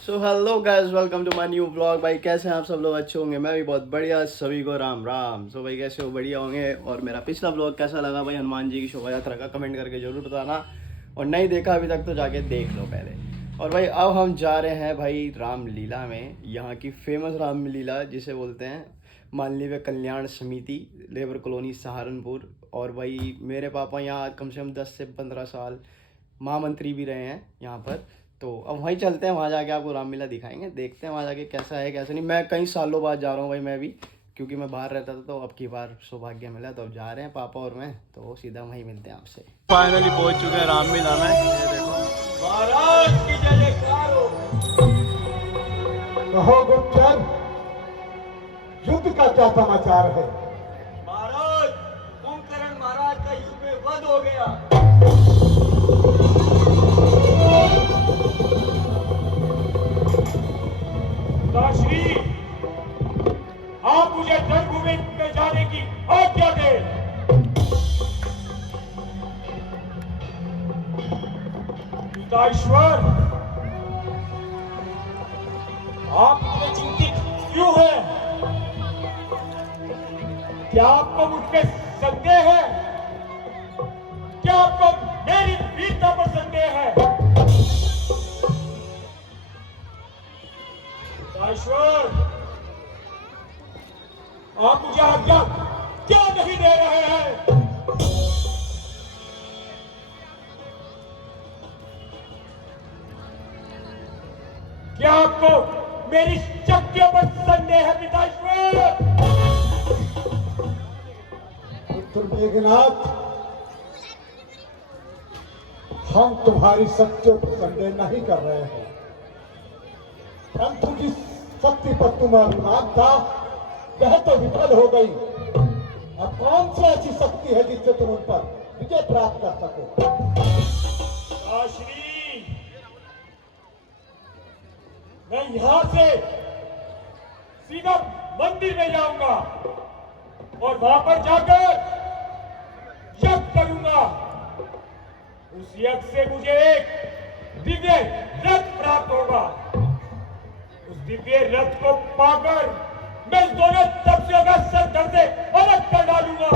So hello guys, welcome to my new blog. भाई कैसे हैं आप सब लोग? अच्छे होंगे, मैं भी बहुत बढ़िया। सभी को राम राम। सो भाई कैसे हो? बढ़िया होंगे। और मेरा पिछला ब्लॉग कैसा लगा भाई हनुमान जी की शोभा यात्रा का, कमेंट करके जरूर बताना। और नहीं देखा अभी तक तो जाके देख लो पहले। और भाई अब हम जा रहे हैं भाई रामलीला में, यहाँ की फेमस रामलीला जिसे बोलते हैं माननीय कल्याण समिति, लेबर कॉलोनी सहारनपुर। और भाई मेरे पापा यहाँ कम से कम 10 से 15 साल महामंत्री भी रहे हैं यहाँ पर। तो अब वहीं चलते हैं, वहाँ जाके आपको रामलीला दिखाएंगे। देखते हैं वहाँ जाके कैसा है कैसा नहीं। मैं कई सालों बाद जा रहा हूँ भाई, मैं भी, क्योंकि मैं बाहर रहता था। तो अब की बार सौभाग्य मिला, तो अब जा रहे हैं पापा और मैं, तो सीधा वहीं मिलते हैं आपसे। फाइनली पहुँच चुके हैं रामलीला में। ये देखो, महाराज की जय जयकार हो। कहो गुप्तचर, युद्ध का क्या समाचार है? महाराज, कुंभकर्ण महाराज का युद्ध में वध हो गया। पिताश्री, आप मुझे रणभूमि में जाने की आज्ञा दें। पिताश्वर, आप इतने चिंतित क्यों हैं? क्या आपको मुझ पे संदेह है? क्या आपको मेरी वीरता पर संदेह है? पिताश्वर, आप मुझे आज्ञा क्यों नहीं दे रहे हैं? क्या आपको मेरी शक्तियों पर संदेह है पिताश्वर? पुत्र मेघनाथ, हम तुम्हारी शक्तियों पर संदेह नहीं कर रहे हैं, परंतु जिस शक्ति पर तुम्हें अभिमान था वह तो विफल हो गई। अब कौन सी ऐसी शक्ति है जिससे तुम उन पर विजय प्राप्त कर सको? पिताश्री, मैं यहां से सीधा मंदिर में जाऊंगा और वहां पर जाकर यज्ञ करूंगा। उस यज्ञ से मुझे एक दिव्य रथ प्राप्त होगा। उस दिव्य रथ को पाकर मैं दोनों तपस्वियों का सर धड़ से अलग कर डालूंगा।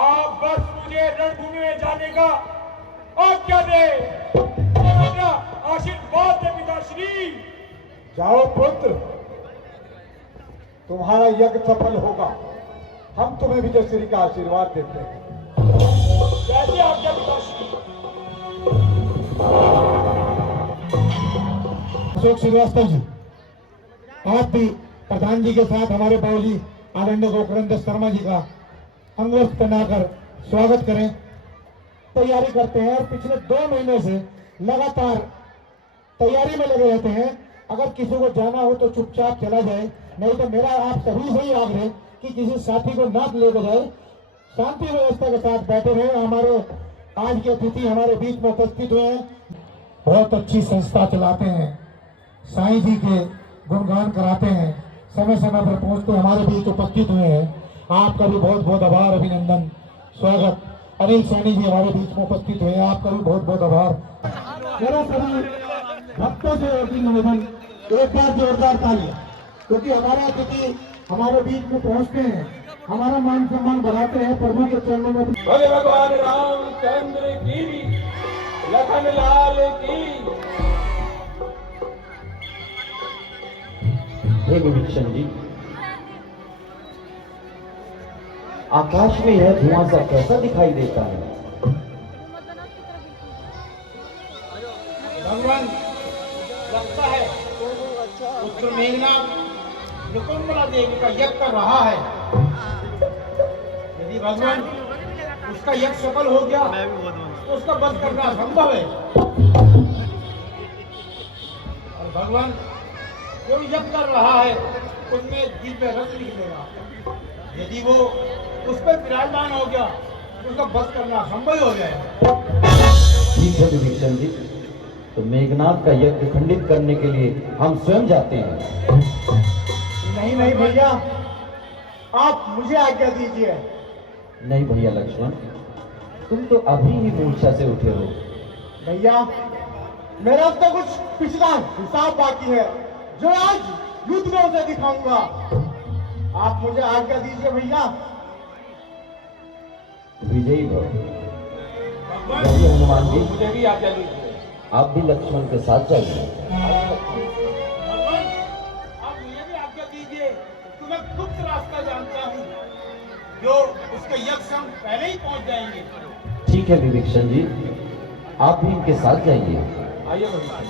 आप बस मुझे रणभूमि में जाने का आज्ञा दे और अपना आशीर्वाद दे पिताश्री। जाओ पुत्र, तुम्हारा यज्ञ सफल होगा। हम तुम्हें विजय श्री का आशीर्वाद देते हैं। कैसे आज्ञा पिताश्री। अशोक श्रीवास्तव जी, आप भी प्रधान जी के साथ हमारे बाबूजी आदरणीय गोकर्ण शर्मा जी का अंगवस्त्र पहनाकर स्वागत करें। तैयारी करते हैं और पिछले 2 महीने से लगातार तैयारी में लगे रहते हैं। अगर किसी को जाना हो तो चुपचाप चला जाए, नहीं तो मेरा आप सभी से ही आग्रह कि किसी साथी को ना लेकर जाए, शांति व्यवस्था के साथ बैठे रहे। हमारे आज के अतिथि हमारे बीच में उपस्थित हुए हैं, बहुत अच्छी संस्था चलाते हैं, साईं जी के गुणगान कराते हैं, समय समय पर पहुंचते हमारे बीच उपस्थित हुए हैं। आपका भी बहुत बहुत आभार, अभिनंदन, स्वागत। अनिल सैनी जी हमारे बीच में उपस्थित हुए हैं, आपका भी बहुत बहुत आभार। मेरा सभी भक्तों से और भी निवेदन, एक बार जोरदार तालियां, क्योंकि हमारे अतिथि हमारे बीच में पहुंचते हैं, हमारा मान सम्मान बढ़ाते हैं। प्रभु के चरणों में भले भगवान रामचंद्र की, लखन लाल की। हे विभीषण जी, आकाश में यह धुआं सा कैसा दिखाई देता है? भगवान, लगता है पुत्र मेघनाथ नुकुंबला देवी का यज्ञ कर रहा है। यदि भगवान उसका यज्ञ सफल हो गया तो उसका वध करना संभव है। और भगवान जो यज्ञ कर रहा है उसमें दिव्य रथ निकलेगा। यदि वो उस पर विराजमान हो गया तो उसका वध करना संभव हो जाएगा। ठीक है विभीषण जी, तो मेघनाथ का यज्ञ खंडित करने के लिए हम स्वयं जाते हैं। नहीं नहीं भैया, आप मुझे आज्ञा दीजिए। नहीं भैया लक्ष्मण, तुम तो अभी ही मूर्छा से उठे हो। भैया मेरा तो कुछ पिछला हिसाब बाकी है जो आज युद्ध में उसे दिखाऊंगा। आप मुझे आज्ञा दीजिए भैया। विजयी भव। जय हनुमान जी, मुझे भी आज्ञा दीजिए। आप भी लक्ष्मण के साथ जाइए। भगवान, आप मुझे भी आज्ञा दीजिए। तुम्हें गुप्त रास्ता जानता हूँ जो उसके यज्ञ से हम पहले ही पहुंच जाएंगे। ठीक है विभीषण जी, आप भी इनके साथ जाइए। आइए भगवान।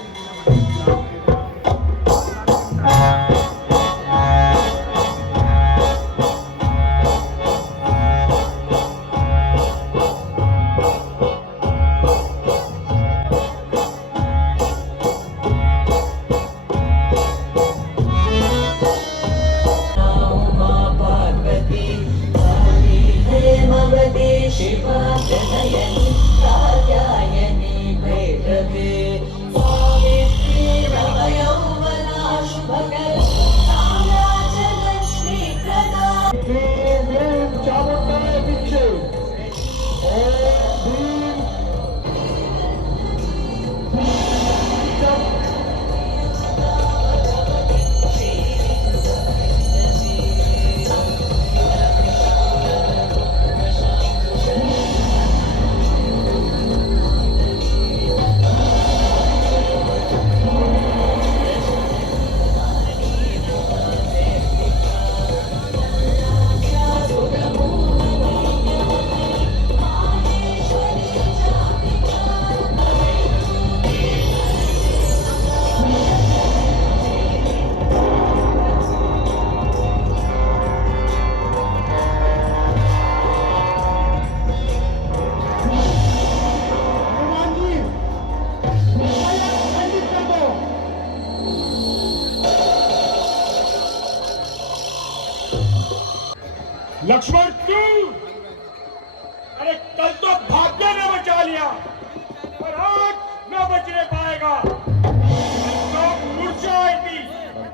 लक्ष्मण तू, अरे कल तो भाग्य ने बचा लिया पर आज न बचने पाएगा। तो मूर्छा आई थी,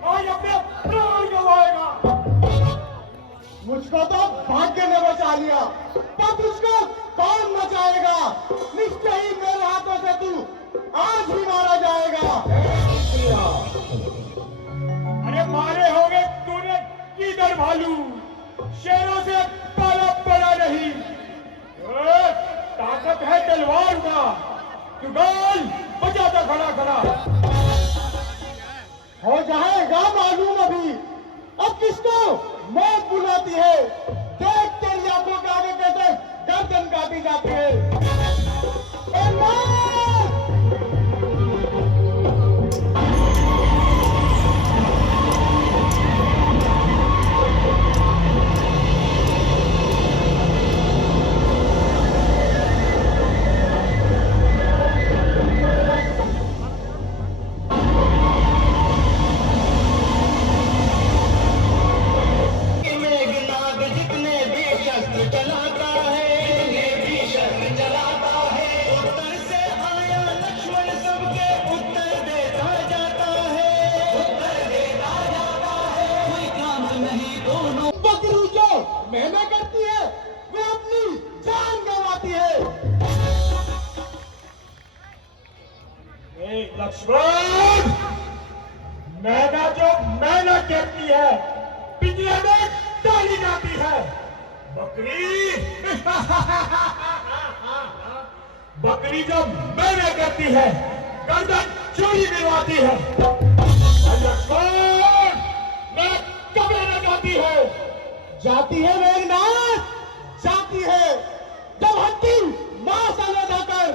आज अपने प्राण गंवाएगा। मुझको तो भाग्य ने बचा लिया पर तुझको कौन बचाएगा? निश्चय ही मेरे हाथों से तू आज ही मारा जाएगा। अरे मारे होंगे तूने किधर भालू, शेरों से पाला पड़ा नहीं। ताकत है तलवार का, तू गाल बजाता खड़ा खड़ा। हो जाएगा मालूम अभी। अब किसको मौत बुलाती है? देख तेरी आंखों के आगे कैसे गर्दन काटी जाती है। ए मौत! बकरी जो मेहनत करती है वे अपनी जान गंवाती है। लक्ष्मण, मैना जो मेहनत करती है पिछले में डाली जाती है। बकरी बकरी जो मेहनत करती है गर्दन चोरी गिरवाती है। लक्ष्मण, मैं कब रहना जाती है? जाती है मेघनाथ, जाती है। जब हड्डी मांस अलग होकर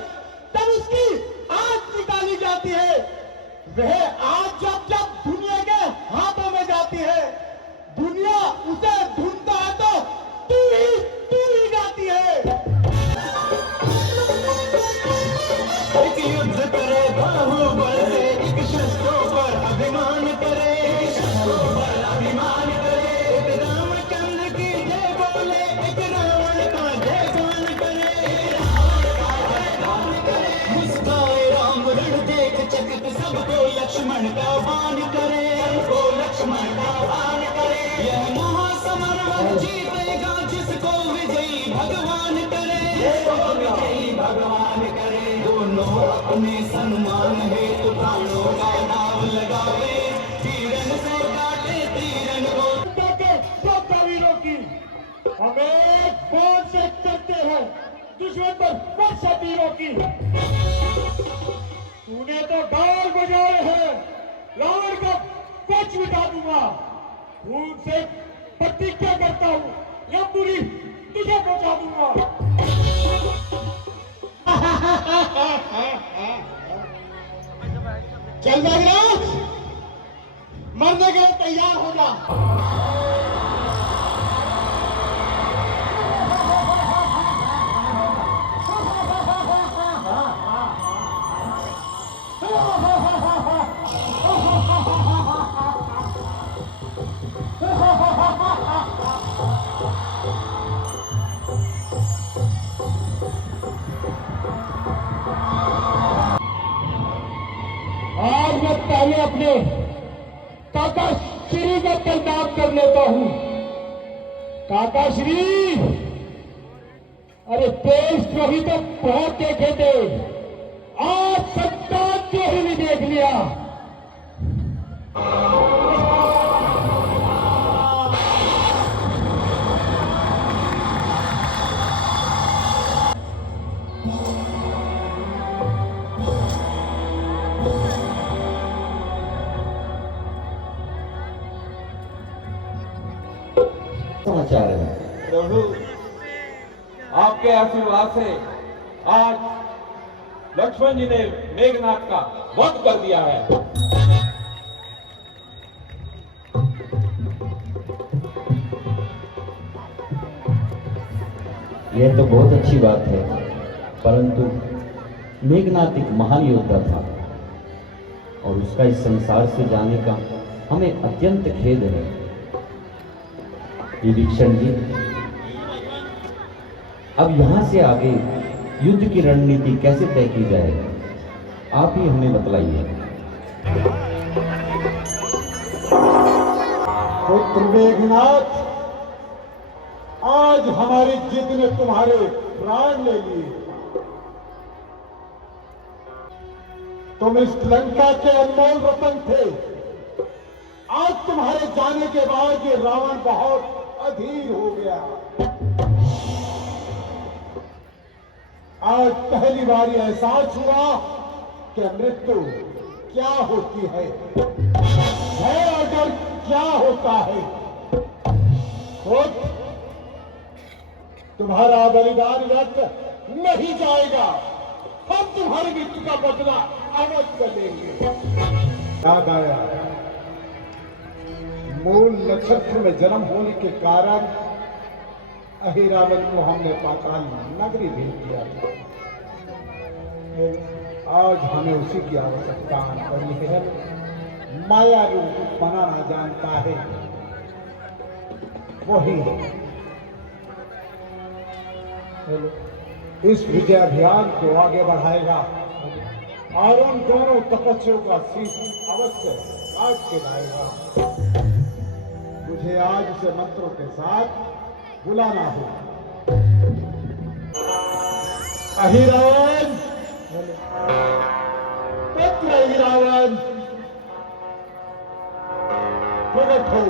तब उसकी आंख निकाली जाती है। वह आज जब जब दुनिया के हाथों में जाती है, दुनिया उसे ढूंढता है तो तू ही जाती है। एक युद्ध करे बाहुबल से, एक शस्त्रों पर अभिमान करे, शस्त्रों पर अभिमान करे। एक रामचंद्र की जय बोले, एक रावण का जय गान करे, मुस्काए राम रण देख चकित सबको लक्ष्मण का वान करे, सबको लक्ष्मण का वान करे। यह महासमर वह जीतेगा जिसको विजयी भगवान करे, विजयी भगवान करे। दोनों अपने सन्मान है शत्रुओं की। तूने तो गाल बजाए हैं, रावण का कच मिटा दूंगा। खून से प्रतिज्ञा करता हूं, यह पूरी तुझे पहुंचा दूंगा। चल मेघनाथ, मरने के लिए तैयार हो जा। आज मैं पहले अपने काका श्री का परिणाम कर लेता हूं। काका श्री, अरे देशद्रोही तो बहुत देखे थे, आज संतानद्रोही भी देख लिया। समाचार है प्रभु, आपके आशीर्वाद से आज लक्ष्मण जी ने मेघनाथ का वध कर दिया है। यह तो बहुत अच्छी बात है, परंतु मेघनाथ एक महान योद्धा था और उसका इस संसार से जाने का हमें अत्यंत खेद है। विभीषण जी, अब यहां से आगे युद्ध की रणनीति कैसे तय की जाए, आप ही हमें बतलाइए। पुत्र मेघनाथ, आज हमारी जिद ने तुम्हारे प्राण ले लिए। तुम इस लंका के अनमोल रतन थे। आज तुम्हारे जाने के बाद ये रावण बहुत अधीर हो गया। आज पहली बार ये एहसास हुआ कि मृत्यु क्या होती है, भय और डर क्या होता है। खुद तुम्हारा बलिदान व्यर्थ नहीं जाएगा। हम तुम्हारी मृत्यु का बदला अवश्य लेंगे। याद आया, मूल नक्षत्र में जन्म होने के कारण अहिरावण को हमने पाताल नगरी भेज दिया था। आज हमें उसी की आवश्यकता पड़ी है। माया रूप बनाना जानता है, वही इस विजय अभियान को आगे बढ़ाएगा और उन दोनों तपस्वियों का शीश अवश्य काट के लाएगा। मुझे आज से मंत्रों के साथ बुलाना हो। अहिरावण, पुत्र अहिरावण, प्रकट हो।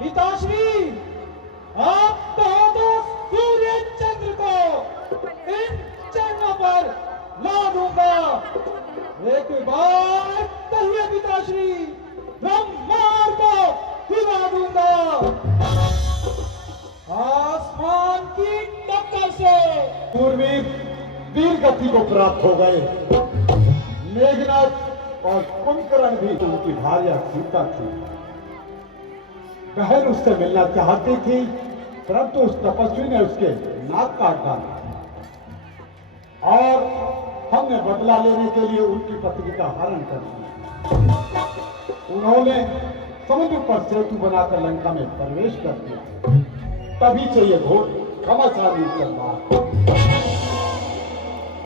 पिताश्री, आप तो सूर्य चंद्र को इन चरणों पर ला दूंगा। एक बार कहिए पिताश्री, ब्रह्मांड को हिला दूंगा। आसमान की टक्कर से सूरवीर वीर गति को प्राप्त हो गए। मेघनाथ और कुंभकर्ण भी उनकी भार्या सीता थी। बहन उससे मिलना चाहती थी, परंतु उस तपस्वी ने उसके नाक काट डाला और हमने बदला लेने के लिए उनकी पत्नी का हरण कर दिया। उन्होंने समुद्र पर सेतु बनाकर लंका में प्रवेश कर दिया। तभी से ये घोर घमासान चल रहा है।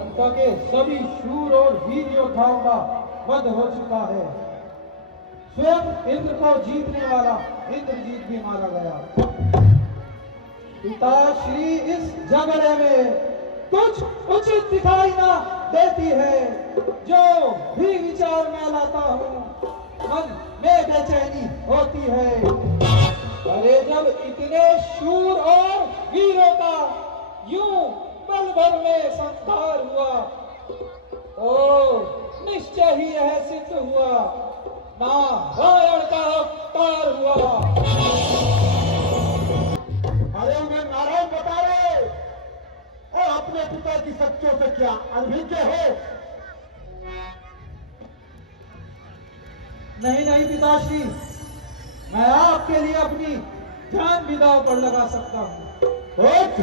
लंका के सभी शूर और वीर योद्धाओं का वध हो चुका है। स्वयं इंद्र को जीतने वाला इंद्रजीत भी मारा गया। पिताश्री, इस झगड़े में कुछ उचित दिखाई ना देती है। जो भी विचार मैं लाता हूँ मन में बेचैनी होती है। अरे जब इतने शूर और वीरों का यूं पल भर में संहार हुआ तो निश्चय ही यह सिद्ध हुआ नारायण का अवतार हुआ। अरे उन्हें नारायण बता रहे और अपने पिता की शक्तियों से क्या अनभिज्ञ हो? नहीं नहीं पिताश्री, मैं आपके लिए अपनी जान भी दांव पर लगा सकता हूँ। एक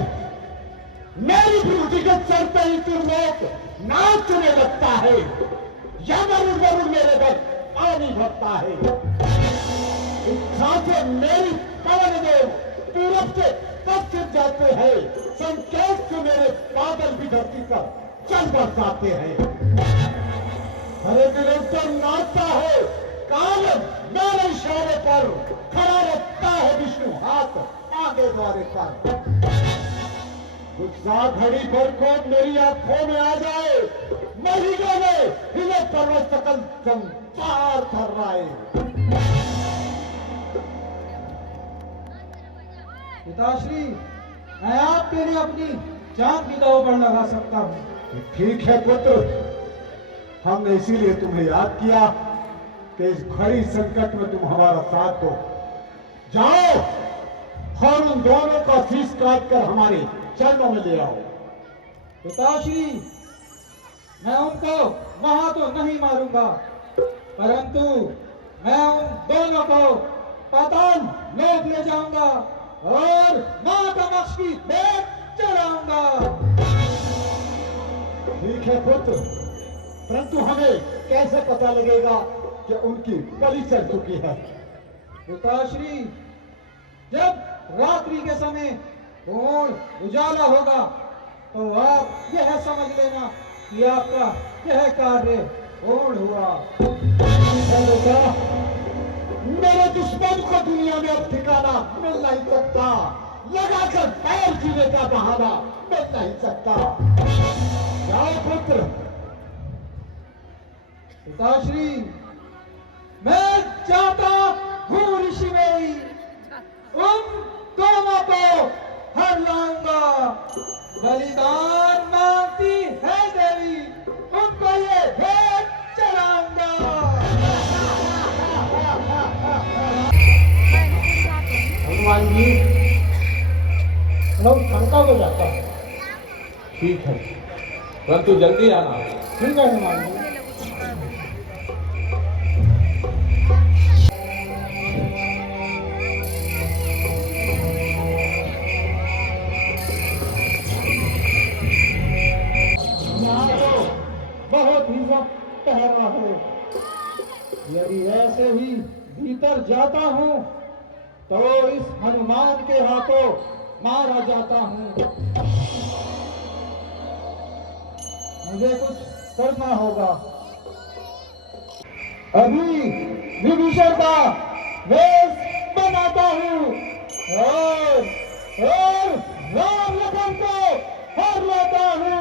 मेरी ड्यूटी के चलते ही तू लोग नाचने लगता है या जरूर जरूर मेरे घर पानी भरता है। इच्छा से मेरी पवन देव पूरब से पश्चिम जाते हैं, संकेत से मेरे बादल भी धरती पर चल बरसाते हैं। अरे निरंतर नाचता है काल मेरे इशारे पर खड़ा रखता है विष्णु हाथ आगे द्वारे पर। गुस्सा घड़ी भर को मेरी आंखों में आ जाए महीनों में हिले पर्वत सकल संसार थर रहा है। पिताश्री, मैं आपके लिए अपनी जान भी दांव पर लगा सकता हूँ। ठीक है पुत्र, हमने इसीलिए तुम्हें याद किया कि इस घड़ी संकट में तुम हमारा साथ दो। जाओ और उन दोनों का शीश काट कर हमारे चरणों में ले आओ। पिताश्री, मैं उनको वहां तो नहीं मारूंगा, परंतु मैं उन दोनों को पाताल लोक ले जाऊंगा और मां कामाक्षी की भेंट चढ़ाऊंगा। ठीक है पुत्र, परंतु हमें कैसे पता लगेगा कि उनकी बलि चढ़ चुकी है? पिताश्री, जब रात्रि के समय पूर्ण उजाला होगा तो आप यह समझ लेना कि आपका यह कार्य पूर्ण हुआ। बेटा, मेरे दुश्मन को दुनिया में अब ठिकाना मिल नहीं सकता, लगाकर पैर जीने का बहाना मिल नहीं सकता। जाओ पुत्र। पिताश्री, मैं चाहता हूँ ऋषि मेरी उन दोनों को हर लाऊंगा। बलिदान मांगती है देवी, उनको ये भेंट चढ़ाऊंगा। हनुमान जी, लोग शंका हो जाता है। ठीक है, परंतु जल्दी आना। ठीक है हनुमान जी। बहुत ही सब पहरा है। यदि ऐसे ही भीतर जाता हूँ तो इस हनुमान के हाथों मारा जाता हूँ। मुझे कुछ करना होगा। अभी विभीषण का वेश बनाता हूँ और राम लखन को हर लेता हूँ।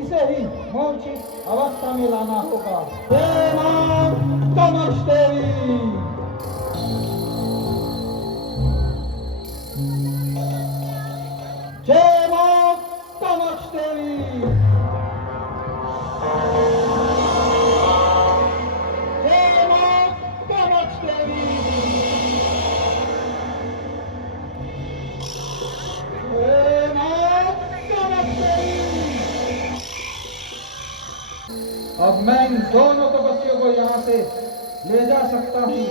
इसे ही मूर्छित अवस्था में लाना होगा। हे मां कामाक्षी देवी, जय मां कामाक्षी देवी, जय मां कामाक्षी देवी, जय मां कामाक्षी देवी। अब मैं इन दोनों तपस्वियों को यहाँ से ले जा सकता हूँ।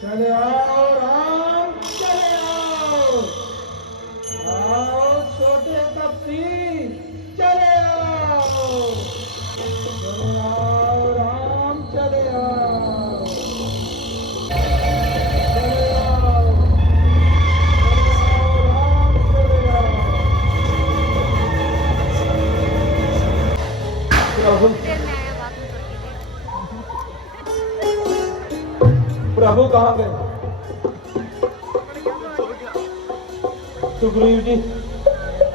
चले आओ राम, चले आओ, आओ छोटे तपसी, चले आओ, चले आओ राम, चले आओ, चले आओ, प्रभु कहाँ गए? सुग्रीव जी,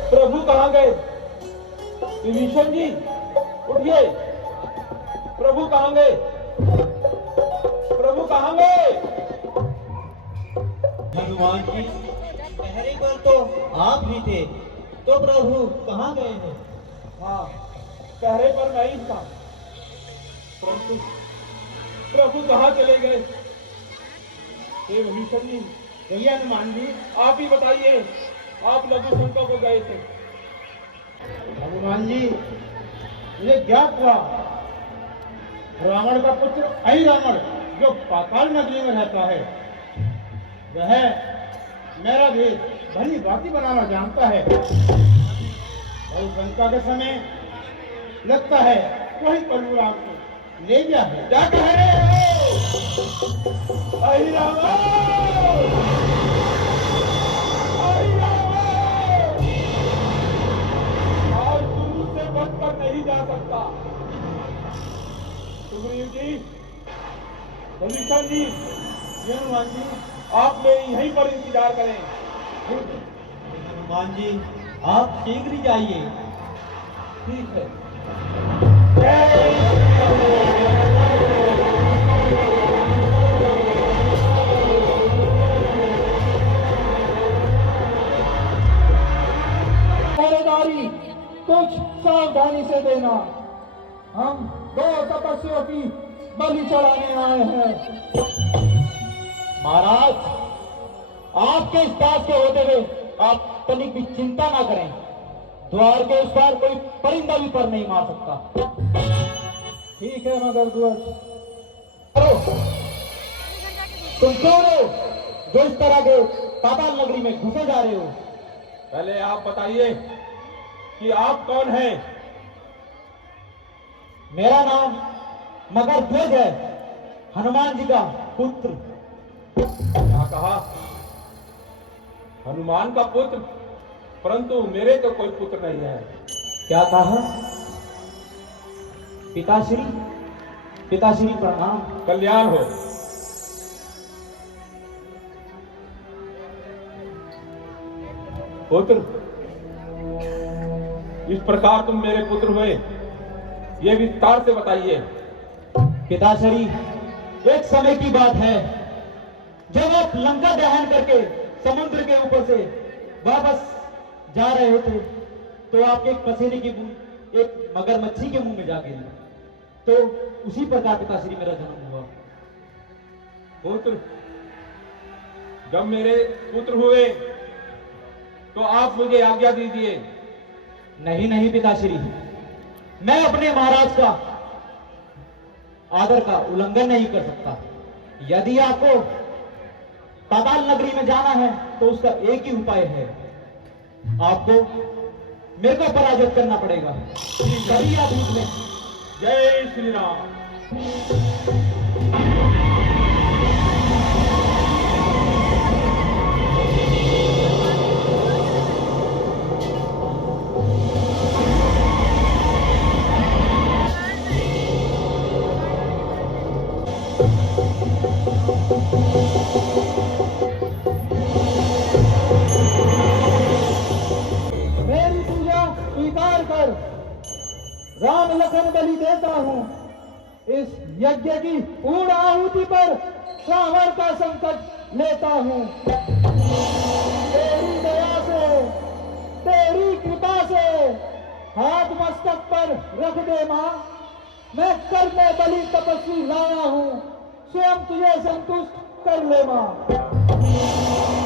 प्रभु कहाँ गए? विभीषण जी उठिए। प्रभु कहाँ गए? प्रभु कहाँ गए? हनुमान जी, पहरे पर तो आप ही थे, तो प्रभु कहाँ गए हैं? हाँ, पहरे पर मैं ही था, परंतु प्रभु कहाँ चले गए? हे विभीषण जी, कहिए हनुमान जी। आप ही बताइए, आप लघु शंका को गए थे। हनुमान जी, मुझे ज्ञात हुआ रावण का पुत्र आई रावण जो पाताल नगरी में रहता है, वह मेरा भेद भली भांति बनाना जानता है और शंका के समय लगता है वही परशुराम को ले गया है। क्या कह रहे हो? आई रावण! आई रावण! आज गुरु से बचकर नहीं जा सकता। सुग्रीव जी, विभीषण जी, हनुमान जी, आप मेरे यहीं पर इंतजार करें। हनुमान जी, आप शीघ्र ही जाइए। ठीक है। पहरेदारी कुछ सावधानी से देना, हम दो तपस्वियों की बलि चढ़ाने आए हैं। महाराज, आपके इस दास के होते हुए आप तनिक भी चिंता ना करें। द्वार के उस पार कोई परिंदा भी पर नहीं मार सकता। ठीक है मगर ध्वज, तुम कौन हो जो इस तरह के पाताल नगरी में घुसे जा रहे हो? पहले आप बताइए कि आप कौन हैं? मेरा नाम मगर ध्वज है, हनुमान जी का पुत्र। क्या कहा? हनुमान का पुत्र? परंतु मेरे तो कोई पुत्र नहीं है। क्या कहा? पिताश्री, पिताश्री प्रणाम। कल्याण हो। पुत्र, इस प्रकार तुम मेरे पुत्र हुए, ये विस्तार से बताइए। पिताश्री, एक समय की बात है जब आप लंका दहन करके समुद्र के ऊपर से वापस जा रहे होते तो आपके एक पसेने की बूंद एक मगरमच्छी के मुंह में जा गिरी। तो उसी प्रकार पिताश्री मेरा जन्म हुआ। पुत्र, जब मेरे पुत्र हुए तो आप मुझे आज्ञा दीजिए। नहीं नहीं पिताश्री, मैं अपने महाराज का आदर का उल्लंघन नहीं कर सकता। यदि आपको पाताल नगरी में जाना है तो उसका एक ही उपाय है, आपको मेरे को पराजित करना पड़ेगा। तभी आप निकलें। जय श्री राम। मेरी पूजा स्वीकार कर, राम लखन बलि देता हूँ। इस यज्ञ की पूर्ण आहुति पर रावण का संकट लेता हूँ। तेरी दया से, तेरी कृपा से हाथ मस्तक पर रख दे माँ। मैं करने बलि तपस्वी लाया हूँ, स्वयं तुझे संतुष्ट कर ले माँ।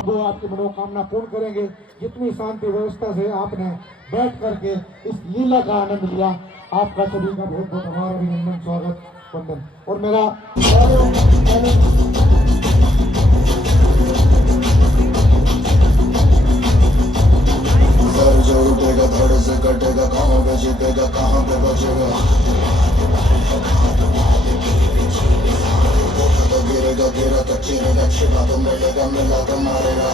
वो आपकी मनोकामना पूर्ण करेंगे। जितनी शांति व्यवस्था से आपने बैठ करके इस लीला का आनंद लिया, आपका सभी का बहुत बहुत आभार, अभिनंदन, स्वागत, वंदन। और मेरा सर जो उठेगा धड़ से कटेगा, कहाँ पे जीतेगा कहाँ पे बचेगा। तो गिरेगा गिरा तो चिरेगा, छिपा तो मिलेगा, मिला तो मारेगा।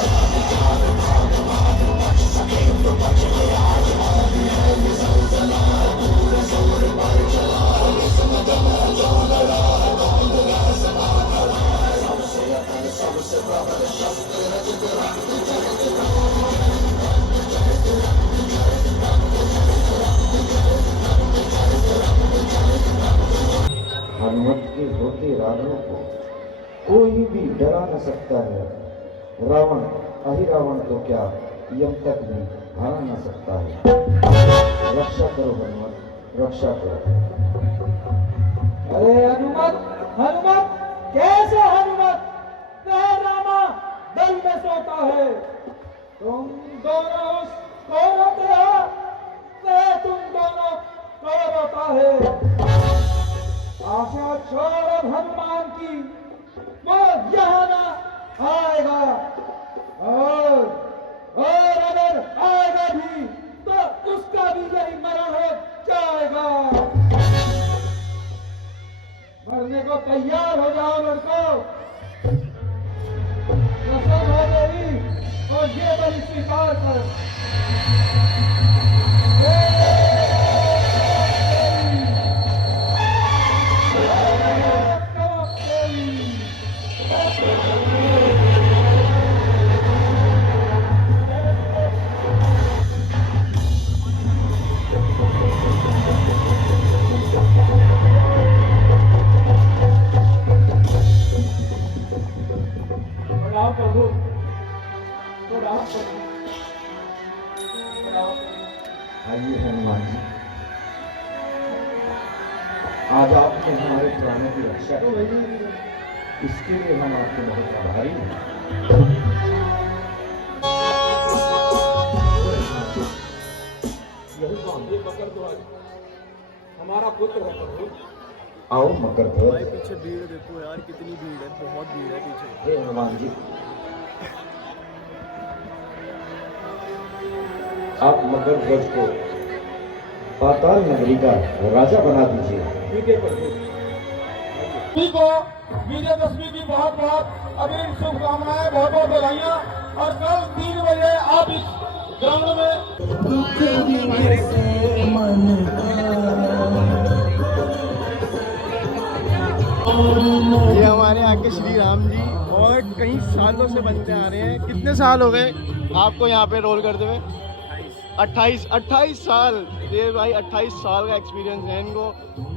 सबसे मत के होते रावणों को कोई भी डरा न सकता है। रावण अहिरावण तो क्या यम तक भी हरा न सकता है। रक्षा करो हनुमत, रक्षा करो। अरे हनुमत, हनुमत, कैसे हनुमत? वह रामा दल में सोता है, तुम दोनों उसको रोते हो, वह तुम दोनों को रोता है। आशा छोड़ अब हनुमान की, वो यहाँ ना आएगा, और अगर आएगा भी तो उसका भी यही मरण हो जाएगा। मरने को तैयार हो जाओ लड़कों। कसम है मेरी, और ये बलि स्वीकार कर। प्रभु, आइए हनुमान जी, आज आपने हमारे प्राणों की रक्षा की, इसके लिए हम आपके बहुत आभारी हैं। यही कौन? ये मकर ध्वज हमारा पुत्र है प्रभु। आओ मकर भाई ध्वज। पीछे भीड़ देखो यार, कितनी भीड़ है, बहुत भीड़ है पीछे। हे हनुमान जी, आप मकर ध्वज को पाताल नगरी का राजा बना दीजिए। ठीक है प्रभु। सभी को विजयदशमी की बहुत बहुत अग्रिम शुभकामनाएं, बहुत बहुत बधाइयाँ। और कल 3 बजे आप इस ग्राउंड में ये हमारे यहाँ के श्री राम जी और कई सालों से बनते आ रहे हैं। कितने साल हो गए आपको यहाँ पे रोल करते हुए? 28 साल। ये भाई 28 साल का एक्सपीरियंस है इनको।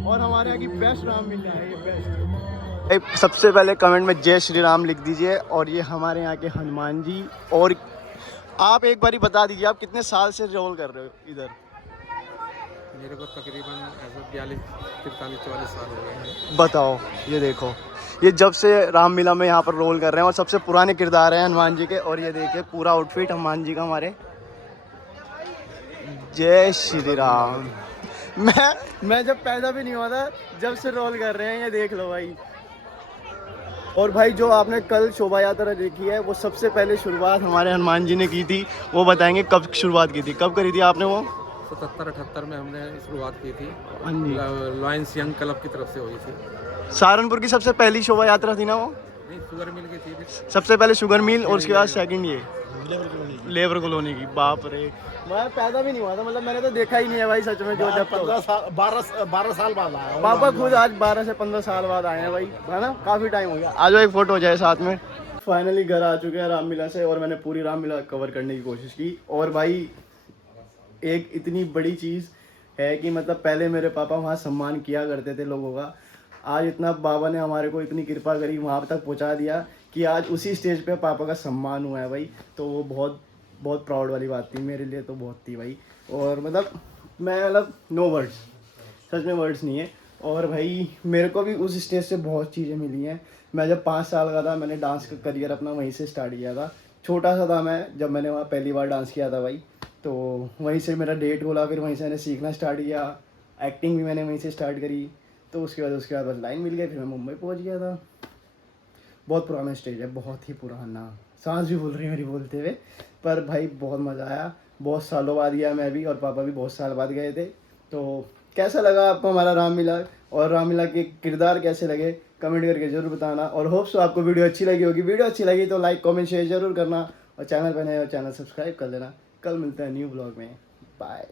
और हमारे यहाँ की बेस्ट राम मिल है, ये बेस्ट। सबसे पहले कमेंट में जय श्री राम लिख दीजिए। और ये हमारे यहाँ के हनुमान जी। और आप एक बारी बता दीजिए, आप कितने साल से रोल कर रहे हो इधर? मेरे को तकरीबन 43-44 साल हो गए हैं। बताओ, ये देखो, ये जब से रामलीला में यहाँ पर रोल कर रहे हैं और सबसे पुराने किरदार हैं हनुमान जी के। और ये देखिए पूरा आउटफिट हनुमान जी का हमारे। जय श्री राम। मैं जब पैदा भी नहीं हुआ था जब से रोल कर रहे हैं, ये देख लो भाई। और भाई जो आपने कल शोभा यात्रा देखी है, वो सबसे पहले शुरुआत हमारे हनुमान जी ने की थी। वो बताएंगे कब शुरुआत की थी, कब करी थी आपने वो? 77-78 में हमने शुरुआत की थी। हाँ जी, लॉयंस यंग क्लब की तरफ से हुई थी। सहारनपुर की सबसे पहली शोभा यात्रा थी ना वो? नहीं, शुगर मिल की थी। सबसे पहले शुगर मिल और उसके बाद सेकंड ये लेबर कॉलोनी की। बाप रे, मैं पैदा भी नहीं हुआ था, मतलब मैंने तो देखा ही नहीं है भाई सच में। जो जब 12 साल बाद आया पापा खुद आज 12 से 15 साल बाद आए हैं भाई, है ना? काफ़ी टाइम हो गया। आज एक फ़ोटो हो जाए साथ में। फाइनली घर आ चुके हैं रामलीला से और मैंने पूरी रामलीला कवर करने की कोशिश की। और भाई एक इतनी बड़ी चीज़ है कि मतलब पहले मेरे पापा वहाँ सम्मान किया करते थे लोगों का। आज इतना बाबा ने हमारे को इतनी कृपा करी, वहाँ तक पहुँचा दिया कि आज उसी स्टेज पे पापा का सम्मान हुआ है भाई। तो वो बहुत बहुत प्राउड वाली बात थी मेरे लिए, तो बहुत थी भाई। और मतलब नो वर्ड्स, सच में वर्ड्स नहीं है। और भाई मेरे को भी उस स्टेज से बहुत चीज़ें मिली हैं। मैं जब 5 साल का था, मैंने डांस का करियर अपना वहीं से स्टार्ट किया था। छोटा सा था मैं जब मैंने वहाँ पहली बार डांस किया था भाई। तो वहीं से मेरा डेट खोला, फिर वहीं से मैंने सीखना स्टार्ट किया। एक्टिंग भी मैंने वहीं से स्टार्ट करी। तो उसके बाद बस लाइन मिल गई, फिर मैं मुंबई पहुँच गया था। बहुत पुराना स्टेज है, बहुत ही पुराना। सांस भी भूल रही मेरी बोलते हुए। पर भाई बहुत मज़ा आया। बहुत सालों बाद गया मैं भी, और पापा भी बहुत साल बाद गए थे। तो कैसा लगा आपको हमारा रामलीला, और रामलीला के किरदार कैसे लगे कमेंट करके ज़रूर बताना। और होप सो आपको वीडियो अच्छी लगी होगी। वीडियो अच्छी लगी तो लाइक कमेंट शेयर ज़रूर करना, और चैनल पर नए हो चैनल सब्सक्राइब कर लेना। कल मिलते हैं न्यू ब्लॉग में। बाय।